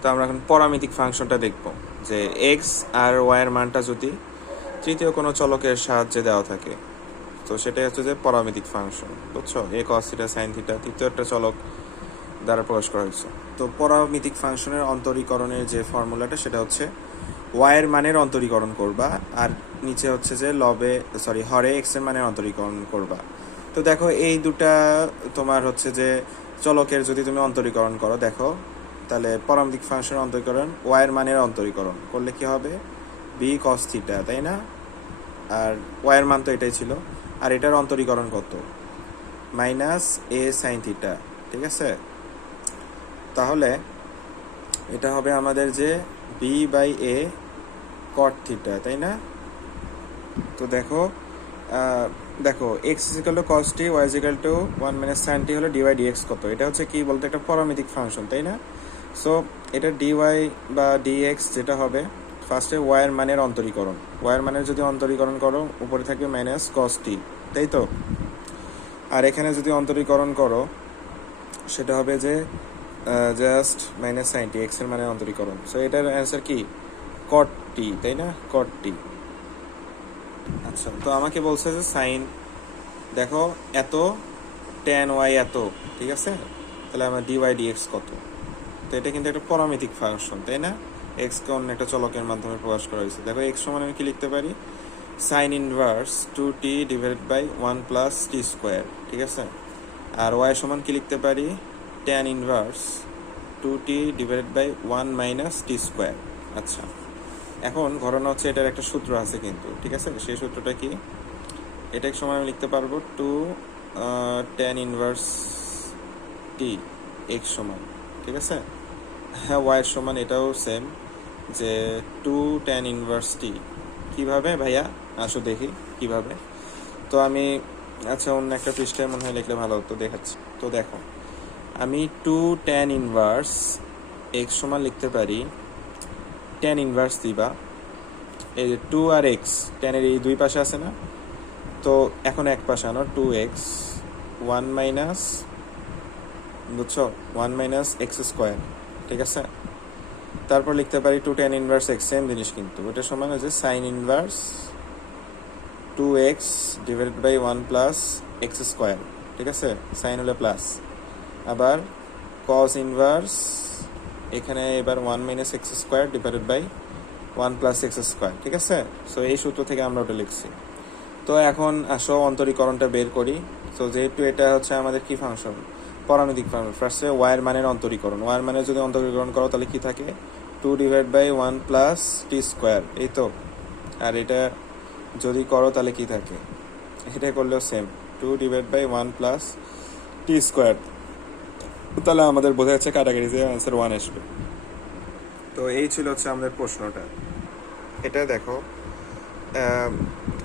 তো আমরা এখন পরামিতিক ফাংশনটা দেখব, যে এক্স আর ওয়াই এর মানটা যদি তৃতীয় কোনো চলকের সাহায্যে দেওয়া থাকে, তো সেটাই হচ্ছে যে পরামিতিক ফাংশন, বুঝছ? A cos theta sine theta তৃতীয় একটা চলক দ্বারা প্রকাশ করা হয়েছে। তো পরামিতিক ফাংশনের অন্তরীকরণের যে ফর্মুলাটা, সেটা হচ্ছে ওয়াই এর মানের অন্তরীকরণ করবা, আর নিচে হচ্ছে যে লবে সরি হরে এক্সের মানের অন্তরীকরণ করবা। তো দেখো, এই দুটা তোমার হচ্ছে যে চলকের যদি তুমি অন্তরীকরণ করো, দেখো তাহলে পরামিতিক ফাংশনের অন্তরীকরণ ওয়াই এর মানের অন্তরীকরণ। করলে কি হবে? বি কস থিটা তাই না? আর ওয়াই এর মান তো এটাই ছিল। আর এটার অন্তরীকরণ কত? মাইনাস এ সাইন থিটা ঠিক আছে? তাহলে এটা হবে আমাদের যে B by A cot theta তাই না? তো দেখো দেখো X is equal to cos T Y is equal to one minus sine T হলো ডিওয়াই ডিএক্স কত? এটা হচ্ছে কি বলতে? একটা পরামিতিক ফাংশন, তাই না? সো এটা ডিওয়াই বা ডিএক্স যেটা হবে ফার্স্টে ওয়াইয়ের মানের অন্তরীকরণ। ওয়াইয়ের মানের যদি অন্তরীকরণ করো, উপরে থাকবে মাইনাস কস টি তাই তো? আর এখানে যদি অন্তরীকরণ করো, সেটা হবে যে জাস্ট মাইনাস সাইন টি এক্সের মানের অন্তরীকরণ। সো এটার অ্যান্সার কি? কট টি তাই না? কট টি আচ্ছা তো আমাকে বলছে যে সাইন দেখো, এত টেন ওয়াই এত, ঠিক আছে? তাহলে আমার ডিওয়াই ডিএক্স কত? তো এটা কিন্তু একটা পরামিতিক ফাংশন, তাই না? এক্স কে অন্য একটা চলকের মাধ্যমে প্রকাশ করা হয়েছে। দেখো এক্স সমান আমি কি লিখতে পারি? Sine inverse two T divided by one plus T square ঠিক আছে? আর ওয়াই সমান কি লিখতে পারি? Tan inverse two T divided by one minus T square আচ্ছা এখন ঘটনা হচ্ছে এটার একটা সূত্র আছে কিন্তু, ঠিক আছে? সেই সূত্রটা কি? এটা এক সময় আমি লিখতে পারব two tan inverse T X সমান, ঠিক আছে? হ্যাঁ ওয়াইয়ের সমান এটাও সেম যে টু টেন ইনভার্স টি কীভাবে ভাইয়া? আসো দেখি কীভাবে। তো আমি আচ্ছা অন্য একটা পৃষ্ঠায় মনে হয় লিখলে ভালো হতো, দেখাচ্ছি। তো দেখো, আমি টু টেন ইনভার্স এক্স সমান লিখতে পারি টেন ইনভার্স দিবা। এই যে টু আর এক্স টেনের এই দুই পাশে আছে না? তো এখন এক পাশে আনো টু এক্স ওয়ান মাইনাস বুঝছ? ওয়ান মাইনাস এক্স স্কোয়ার ঠিক আছে? তারপর লিখতে পারি two tan inverse X same জিনিস কিন্তু। ওটা সমান হচ্ছে sine inverse two X divided by one plus X square ঠিক আছে? সাইন হলে প্লাস আবার কস ইনভার্স এখানে এবার one minus X square divided by one plus X square ঠিক আছে? সো এই সূত্র থেকে আমরা ওটা লিখছি। তো এখন আসো অন্তরীকরণটা বের করি। তো যেহেতু এটা হচ্ছে আমাদের কি ফাংশন ফাংশন ফার্স্টে ওয়ার মানের অন্তরীকরণ। ওয়ার মানের যদি অন্তরীকরণ করো, তাহলে কি থাকে? Two divide by one plus T square এই তো? আর এটা যদি করো, তাহলে কি থাকে? এটা করলেও same two divide by one plus T square তাহলে আমাদের বোঝা যাচ্ছে যে অ্যান্সার ওয়ান আসবে। তো এই ছিল হচ্ছে আমাদের প্রশ্নটা। এটা দেখো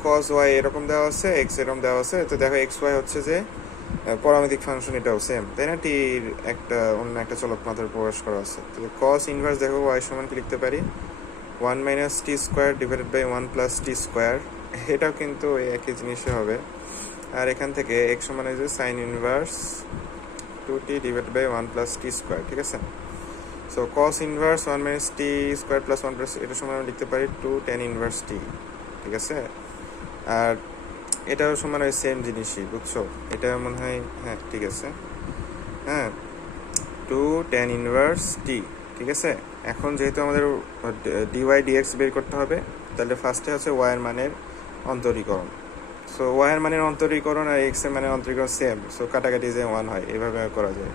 কস ওয়াই এরকম দেওয়া আছে এক্স এরকম দেওয়া আছে। তো দেখো এক্স ওয়াই হচ্ছে যে পরামিতিক ফাংশন এটাও সেম তাই না? একটা, অন্য একটা চলক মাত্রায় প্রকাশ করা আছে। তো কস ইনভার্স দেখো ওয়াই সমান কি লিখতে পারি? One minus T square divided by one plus T square এটাও কিন্তু একই জিনিসই হবে। আর এখান থেকে এক্স সমান যে sine inverse two T divide by one plus T square ঠিক আছে? So cos inverse one minus T square plus one plus এটা সময় আমরা লিখতে পারি টু টেন ইনভার্স টি ঠিক আছে? আর এটাও সমান ওই সেম জিনিসই, বুঝছ? এটা মনে হয় হ্যাঁ ঠিক আছে। হ্যাঁ টু টেন ইনভার্স টি ঠিক আছে? এখন যেহেতু আমাদের ডিওয়াই ডিএক্স বের করতে হবে, তাহলে ফার্স্টে আছে ওয়াইয়ের মানের অন্তরীকরণ। সো ওয়াইয়ের মানের অন্তরীকরণ আর এক্সের মানের অন্তরীকরণ সেম সো কাটাকাটি যে ওয়ান হয়, এভাবে করা যায়।